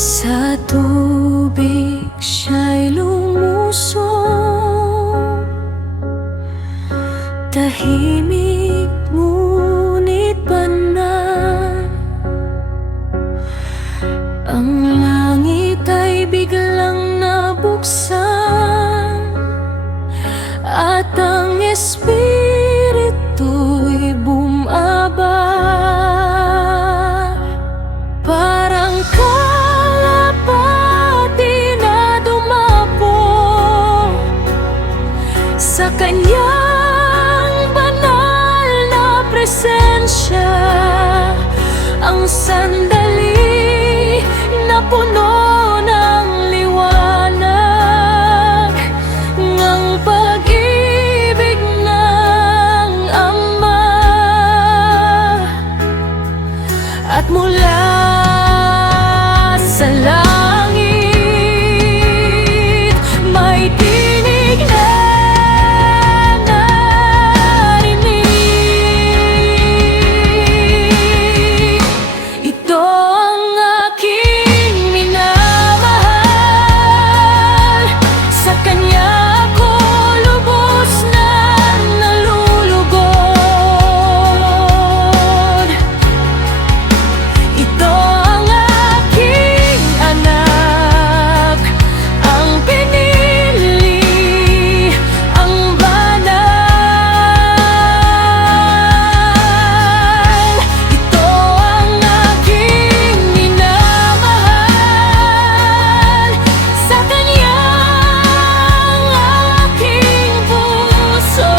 Sa tubig siya'y lumusong, tahimik ngunit banal. Ang langit ay biglang nabuksan, at ang espiritu'y bumaba. Parang kalapati na dumapo sa kanyang banal na presensya. Ang sandali na puno ng liwanag ng pag-ibig ng Ama. At mula sa langit may tinig na narinig. Ito ang aking minamahal, sa Kanya ako lubos na nalulugod. Ito ang aking anak, ang pinili, ang banal. Ito ang aking minamahal, sa Kanya ang aking puso.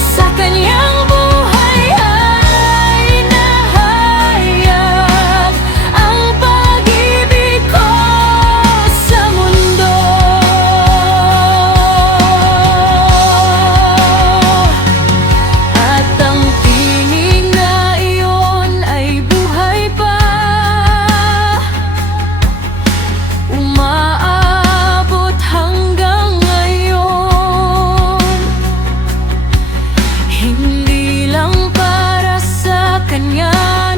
Sa Kanyang buhay ay nahayag ang pag-ibig ko sa mundo. At ang tinig na iyon ay buhay pa, umaabot hanggang ngayon. Hindi lang para sa Kanya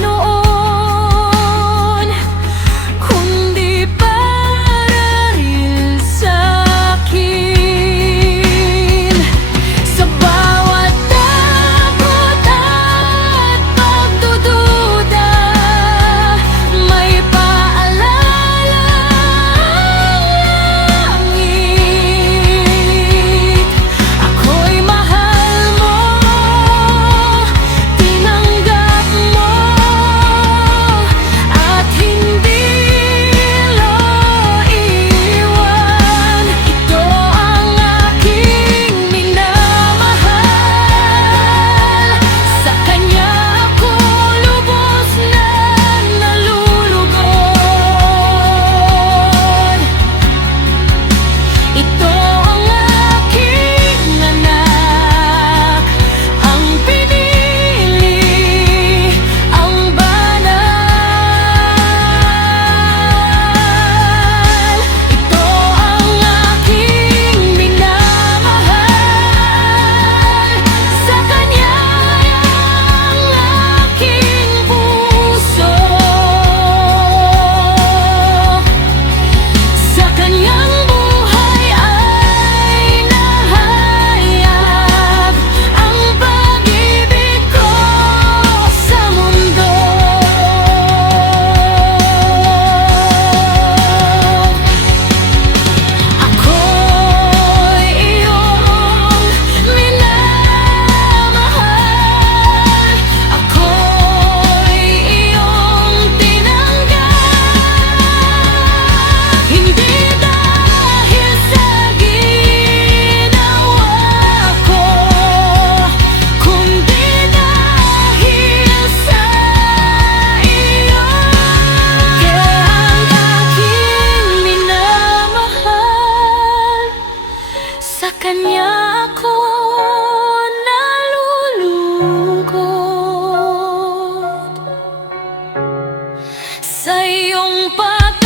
noon, kundi para rin sa akin. Sa bawat takot at pagdududa, may paalala ang langit. Ako'y mahal mo, tinanggap mo, at hindi lo iwan. Ito ang aking minamahal, sa Kanya ako lubos na nalulugod. Ito ang aking anak, ang pinili, ang banal. Ito ang aking minamahal, sa Kanya ang aking puso. Sa Kanyang buhay ay nahayag ang pag-ibig ko sa mundo. Ako'y iyong minamahal, ako'y iyong tinanggap. Hindi dahil sa ginawa ko, kundi dahil sa iyo. Kaya ang aking minamahal, sa Kanya ako nalulugod. Sa iyong pag